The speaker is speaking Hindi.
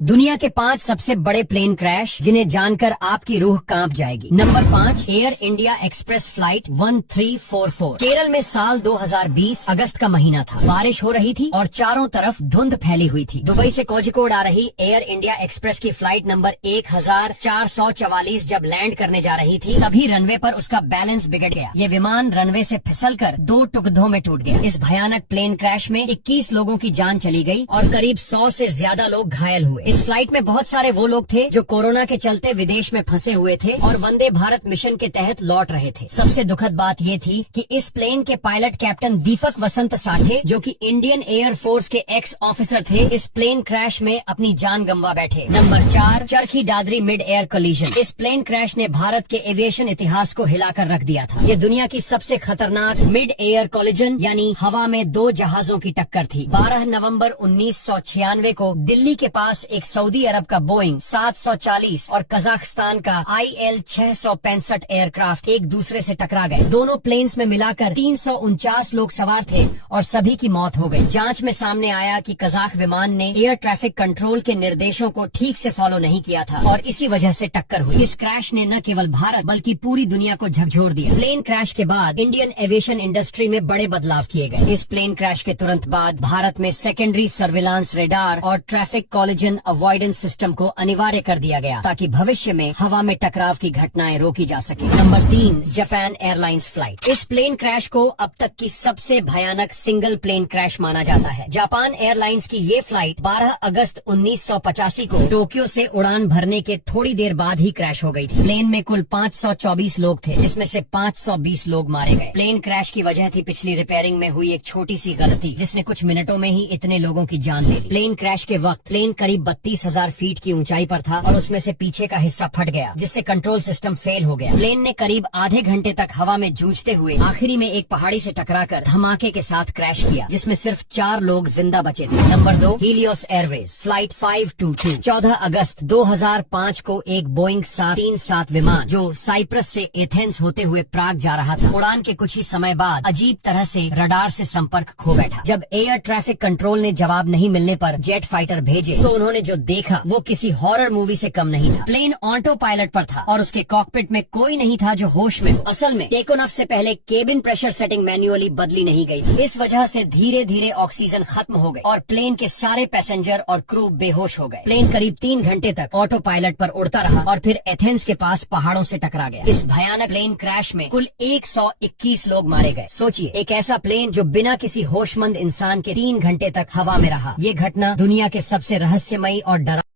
दुनिया के 5 सबसे बड़े प्लेन क्रैश जिन्हें जानकर आपकी रूह कांप जाएगी। Number 5, air India express flight 1344। Kerala में साल 2020 अगस्त का महीना था। बारिश हो रही थी और चारों तरफ धुंध फैली हुई थी। दुबई से कोझिकोड आ रही एयर इंडिया एक्सप्रेस की फ्लाइट नंबर 1444 जब लैंड करने जा रही थी, तभी रनवे पर उसका बैलेंस बिगड़ गया। ये विमान रनवे से फिसलकर 2 टुकड़ों में टूट गया। इस भयानक प्लेन क्रैश में 21 लोगों की जान चली गई और करीब 100 से ज्यादा लोग घायल हुए। इस फ्लाइट में बहुत सारे वो लोग थे जो कोरोना के चलते विदेश में फंसे हुए थे और वंदे भारत मिशन के तहत लौट रहे थे। सबसे दुखद बात ये थी कि इस प्लेन के पायलट कैप्टन दीपक वसंत साठे, जो कि इंडियन एयर फोर्स के एक्स ऑफिसर थे, इस प्लेन क्रैश में अपनी जान गंवा बैठे। Number 4, Charkhi Dadri mid air collision. इस प्लेन क्रैश ने भारत के एविएशन इतिहास को हिलाकर रख दिया था। ये दुनिया की सबसे खतरनाक मिड एयर कोलिजन यानी हवा में 2 जहाजों की टक्कर थी। 12 नवंबर 1996 को दिल्ली के पास एक सऊदी अरब का बोइंग 740 और कजाकिस्तान का IL 665 एयरक्राफ्ट एक दूसरे से टकरा गए। दोनों प्लेन्स में मिलाकर 349 लोग सवार थे और सभी की मौत हो गई। जांच में सामने आया कि कजाक विमान ने एयर ट्रैफिक कंट्रोल के निर्देशों को ठीक से फॉलो नहीं किया था और इसी वजह से टक्कर हुई। इस क्रैश ने न केवल भारत बल्कि पूरी दुनिया को झकझोर दिया। प्लेन क्रैश के बाद इंडियन एविएशन इंडस्ट्री में बड़े बदलाव किए गए। इस प्लेन क्रैश के तुरंत बाद भारत में सेकेंडरी सर्विलांस रेडार और ट्रैफिक कोलिजन अवॉइडेंस सिस्टम को अनिवार्य कर दिया गया ताकि भविष्य में हवा में टकराव की घटनाएं रोकी जा सके। Number 3, Japan airlines flight. इस प्लेन क्रैश को अब तक की सबसे भयानक सिंगल प्लेन क्रैश माना जाता है। जापान एयरलाइंस की ये फ्लाइट 12 अगस्त 1985 को टोक्यो से उड़ान भरने के थोड़ी देर बाद ही क्रैश हो गई थी। प्लेन में कुल 524 लोग थे, जिसमें से 520 लोग मारे गए। प्लेन क्रैश की वजह थी पिछली रिपेयरिंग में हुई एक छोटी सी गलती, जिसने कुछ मिनटों में ही इतने लोगों की जान ले ली। प्लेन क्रैश के वक्त प्लेन करीब 32,000 फीट की ऊंचाई पर था और उसमें से पीछे का हिस्सा फट गया, जिससे कंट्रोल सिस्टम फेल हो गया। प्लेन ने करीब आधे घंटे तक हवा में जूझते हुए आखिरी में एक पहाड़ी से टकराकर धमाके के साथ क्रैश किया, जिसमें सिर्फ 4 लोग जिंदा बचे थे। Number 2, Helios Airways flight 522। 14 अगस्त 2005 को एक बोइंग 737 विमान जो साइप्रस से एथेंस होते हुए प्राग जा रहा था, उड़ान के कुछ ही समय बाद अजीब तरह से रडार से संपर्क खो बैठा। जब एयर ट्रैफिक कंट्रोल ने जवाब नहीं मिलने पर जेट फाइटर भेजे तो उन्होंने जो देखा वो किसी हॉरर मूवी से कम नहीं था। प्लेन ऑटो पायलट पर था और उसके कॉकपिट में कोई नहीं था जो होश में हो। असल में टेक ऑफ से पहले केबिन प्रेशर सेटिंग मैन्युअली बदली नहीं गई थी। इस वजह से धीरे धीरे ऑक्सीजन खत्म हो गई और प्लेन के सारे पैसेंजर और क्रू बेहोश हो गए। प्लेन करीब 3 घंटे तक ऑटो पायलट पर उड़ता रहा और फिर एथेंस के पास पहाड़ों से टकरा गया। इस भयानक प्लेन क्रैश में कुल 121 लोग मारे गए। सोचिए, एक ऐसा प्लेन जो बिना किसी होशमंद इंसान के 3 घंटे तक हवा में रहा। ये घटना दुनिया के सबसे रहस्यमयी और डरा